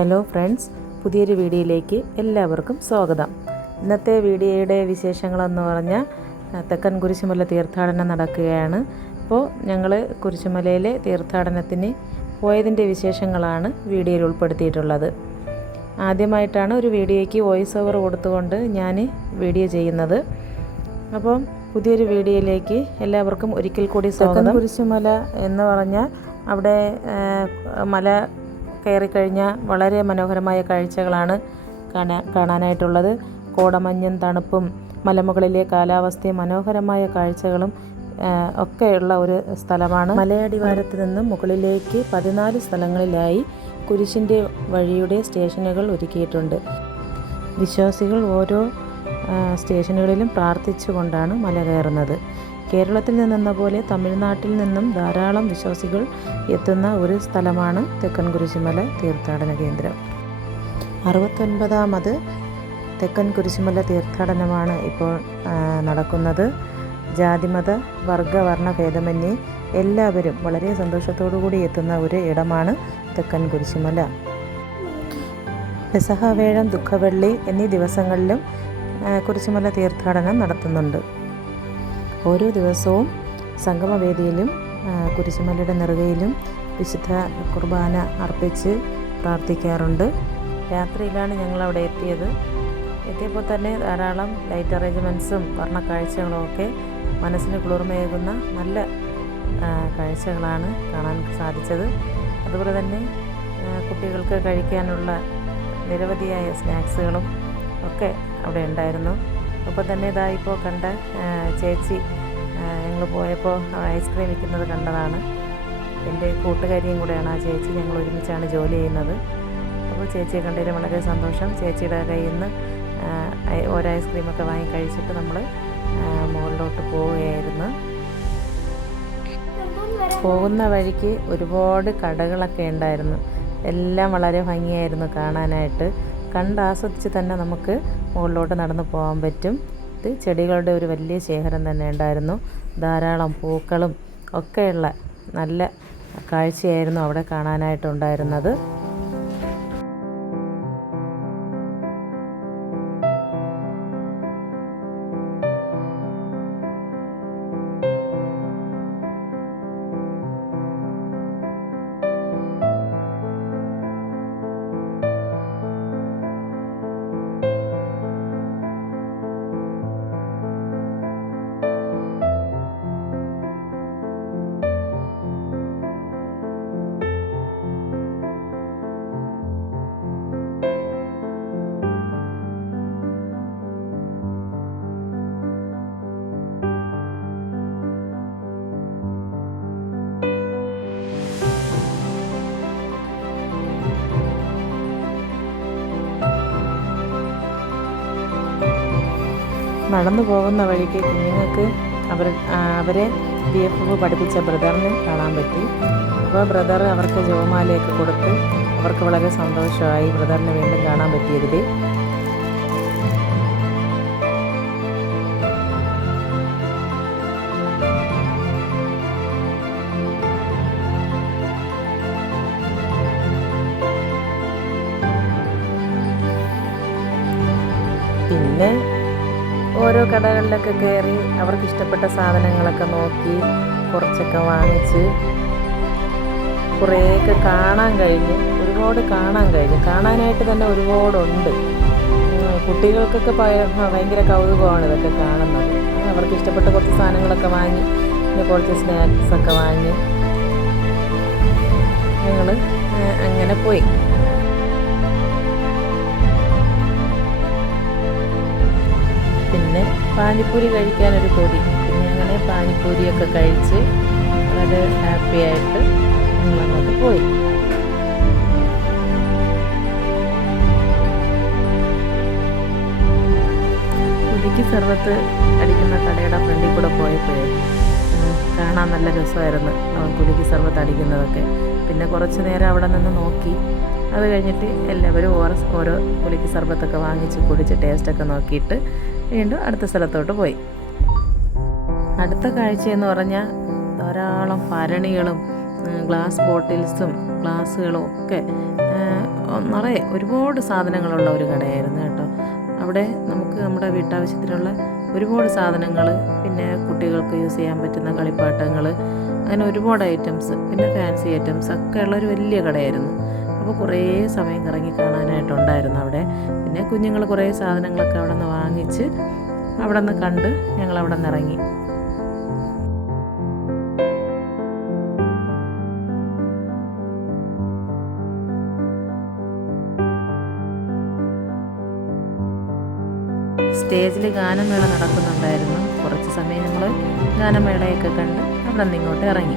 Hello friends, പുതിയൊരു വീഡിയോയിലേക്ക് എല്ലാവർക്കും സ്വാഗതം. ഇന്നത്തെ വീഡിയോയുടെ വിശേഷങ്ങളെന്ന് പറഞ്ഞാൽ തെക്കൻ കുരിശുമല തീർത്ഥാടനം നടക്കുകയാണ്. അപ്പോൾ ഞങ്ങൾ കുരിശുമലയിലെ തീർത്ഥാടനത്തിന് പോയതിൻ്റെ വിശേഷങ്ങളാണ് വീഡിയോയിൽ ഉൾപ്പെടുത്തിയിട്ടുള്ളത്. ആദ്യമായിട്ടാണ് ഒരു വീഡിയോയ്ക്ക് വോയിസ് ഓവർ കൊടുത്തുകൊണ്ട് ഞാൻ വീഡിയോ ചെയ്യുന്നത്. അപ്പം പുതിയൊരു വീഡിയോയിലേക്ക് എല്ലാവർക്കും ഒരിക്കൽ കൂടി സ്വാഗതം. തെക്കൻ കുരിശുമല എന്ന് പറഞ്ഞാൽ അവിടെ മല കയറിക്കഴിഞ്ഞാൽ വളരെ മനോഹരമായ കാഴ്ചകളാണ് കാണാനായിട്ടുള്ളത്. കോടമഞ്ഞും തണുപ്പും മലമുകളിലെ കാലാവസ്ഥയും മനോഹരമായ കാഴ്ചകളും ഒക്കെയുള്ള ഒരു സ്ഥലമാണ്. മലയടിവാരത്ത് നിന്നും മുകളിലേക്ക് 14 സ്ഥലങ്ങളിലായി കുരിശിൻ്റെ വഴിയുടെ സ്റ്റേഷനുകൾ ഒരുക്കിയിട്ടുണ്ട്. വിശ്വാസികൾ ഓരോ സ്റ്റേഷനുകളിലും പ്രാർത്ഥിച്ചുകൊണ്ടാണ് മല കയറുന്നത്. കേരളത്തിൽ നിന്നെന്ന പോലെ തമിഴ്നാട്ടിൽ നിന്നും ധാരാളം വിശ്വാസികൾ എത്തുന്ന ഒരു സ്ഥലമാണ് തെക്കൻ കുരിശുമല തീർത്ഥാടന കേന്ദ്രം. 69ാമത് തെക്കൻ കുരിശുമല തീർത്ഥാടനമാണ് ഇപ്പോൾ നടക്കുന്നത്. ജാതിമത വർഗവർണ്ണ ഭേദമന്യേ എല്ലാവരും വളരെ സന്തോഷത്തോടു കൂടി എത്തുന്ന ഒരു ഇടമാണ് തെക്കൻ കുരിശുമല. പെസഹ വേഴം, ദുഃഖവെള്ളി എന്നീ ദിവസങ്ങളിലും കുരിശുമല തീർത്ഥാടനം നടത്തുന്നുണ്ട്. ഓരോ ദിവസവും സംഗമവേദിയിലും കുരിശുമലയുടെ നെറുകയിലും വിശുദ്ധ കുർബാന അർപ്പിച്ച് പ്രാർത്ഥിക്കാറുണ്ട്. രാത്രിയിലാണ് ഞങ്ങളവിടെ എത്തിയപ്പോൾ തന്നെ ധാരാളം ലൈറ്റ് അറേഞ്ച്മെൻറ്റ്സും വർണ്ണക്കാഴ്ചകളും ഒക്കെ മനസ്സിന് കുളിർമയേകുന്ന നല്ല കാഴ്ചകളാണ് കാണാൻ സാധിച്ചത്. അതുപോലെ തന്നെ കുട്ടികൾക്ക് കഴിക്കാനുള്ള നിരവധിയായ സ്നാക്സുകളും ഒക്കെ അവിടെ ഉണ്ടായിരുന്നു. അപ്പോൾ തന്നെ ഇതാ ഇപ്പോൾ കണ്ട ചേച്ചി, ഞങ്ങൾ പോയപ്പോൾ ഐസ്ക്രീം വിൽക്കുന്നത് കണ്ടതാണ്. എൻ്റെ കൂട്ടുകാരിയും കൂടെയാണ് ആ ചേച്ചി. ഞങ്ങൾ ഒരുമിച്ചാണ് ജോലി ചെയ്യുന്നത്. അപ്പോൾ ചേച്ചിയെ കണ്ടതിൽ വളരെ സന്തോഷം. ചേച്ചിയുടെ കയ്യിൽ നിന്ന് ഓരോ ഐസ്ക്രീമൊക്കെ വാങ്ങി കഴിച്ചിട്ട് നമ്മൾ മുകളിലോട്ട് പോവുകയായിരുന്നു. പോകുന്ന വഴിക്ക് ഒരുപാട് കടകളൊക്കെ ഉണ്ടായിരുന്നു. എല്ലാം വളരെ ഭംഗിയായിരുന്നു കാണാനായിട്ട്. കണ്ടാസ്വദിച്ച് തന്നെ നമുക്ക് മുകളിലോട്ട് നടന്നു പോകാൻ പറ്റും. ഇത് ചെടികളുടെ ഒരു വലിയ ശേഖരം തന്നെ ഉണ്ടായിരുന്നു. ധാരാളം പൂക്കളും ഒക്കെയുള്ള നല്ല കാഴ്ചയായിരുന്നു അവിടെ കാണാനായിട്ടുണ്ടായിരുന്നത്. നടന്നു പോകുന്ന വഴിക്ക് കുഞ്ഞുങ്ങൾക്ക് അവരെ BFF പഠിപ്പിച്ച ബ്രദറിനെ കാണാൻ പറ്റി. അപ്പോൾ ബ്രദർ അവർക്ക് ജോമാലയൊക്കെ കൊടുത്ത് അവർക്ക് വളരെ സന്തോഷമായി ബ്രദറിനെ വീണ്ടും കാണാൻ പറ്റിയതിൽ. പിന്നെ ഓരോ കടകളിലൊക്കെ കയറി അവർക്ക് ഇഷ്ടപ്പെട്ട സാധനങ്ങളൊക്കെ നോക്കി കുറച്ചൊക്കെ വാങ്ങിച്ച് കുറേയൊക്കെ കാണാൻ കഴിഞ്ഞ്. ഒരുപാട് കാണാനായിട്ട് തന്നെ ഒരുപാടുണ്ട്. കുട്ടികൾക്കൊക്കെ ഭയങ്കര കൗതുകമാണ് ഇതൊക്കെ കാണുന്നത്. അവർക്ക് ഇഷ്ടപ്പെട്ട കുറച്ച് സാധനങ്ങളൊക്കെ വാങ്ങി, പിന്നെ കുറച്ച് സ്നാക്സൊക്കെ വാങ്ങി ഞങ്ങൾ അങ്ങനെ പോയി. പിന്നെ പാനിപ്പൂരി കഴിക്കാനൊരു കൊതി. പിന്നെ അങ്ങനെ പാനിപ്പൂരിയൊക്കെ കഴിച്ച് വളരെ ഹാപ്പി ആയിട്ട് ഞങ്ങളങ്ങോട്ട് പോയി. കുലിക്ക് സർബത്ത് അടിക്കുന്ന കടയുടെ ഫ്രണ്ടിൽ കൂടെ പോയപ്പോഴേ കാണാൻ നല്ല രസമായിരുന്നു കുലിക്ക് സർബത്ത് അടിക്കുന്നതൊക്കെ. പിന്നെ കുറച്ച് നേരം അവിടെ നിന്ന് നോക്കി. അത് കഴിഞ്ഞിട്ട് എല്ലാവരും ഓരോ കുലിക്ക് സർബത്തൊക്കെ വാങ്ങിച്ച് കുടിച്ച് ടേസ്റ്റൊക്കെ നോക്കിയിട്ട് വീണ്ടും അടുത്ത സ്ഥലത്തോട്ട് പോയി. അടുത്ത കാഴ്ചയെന്ന് പറഞ്ഞാൽ ധാരാളം ഭരണികളും ഗ്ലാസ് ബോട്ടിൽസും ഗ്ലാസ്സുകളും ഒക്കെ നിറയെ ഒരുപാട് സാധനങ്ങളുള്ള ഒരു കടയായിരുന്നു കേട്ടോ. അവിടെ നമുക്ക് നമ്മുടെ വീട്ടാവശ്യത്തിനുള്ള ഒരുപാട് സാധനങ്ങൾ, പിന്നെ കുട്ടികൾക്ക് യൂസ് ചെയ്യാൻ പറ്റുന്ന കളിപ്പാട്ടങ്ങൾ, അങ്ങനെ ഒരുപാട് ഐറ്റംസ്, പിന്നെ ഫാൻസി ഐറ്റംസ് ഒക്കെ ഉള്ളൊരു വലിയ കടയായിരുന്നു. അപ്പോൾ കുറേ സമയം കറങ്ങി കാണാനായിട്ടുണ്ടായിരുന്നു അവിടെ. പിന്നെ കുഞ്ഞുങ്ങൾ കുറേ സാധനങ്ങളൊക്കെ അവിടെ നിന്ന് വാങ്ങിച്ച് അവിടെ നിന്ന് കണ്ട് ഞങ്ങൾ അവിടെ നിന്ന് ഇറങ്ങി. സ്റ്റേജിൽ ഗാനമേള നടക്കുന്നുണ്ടായിരുന്നു. കുറച്ച് സമയം നമ്മൾ ഗാനമേളയൊക്കെ കണ്ട് അവിടെ നിന്ന് ഇങ്ങോട്ട് ഇറങ്ങി.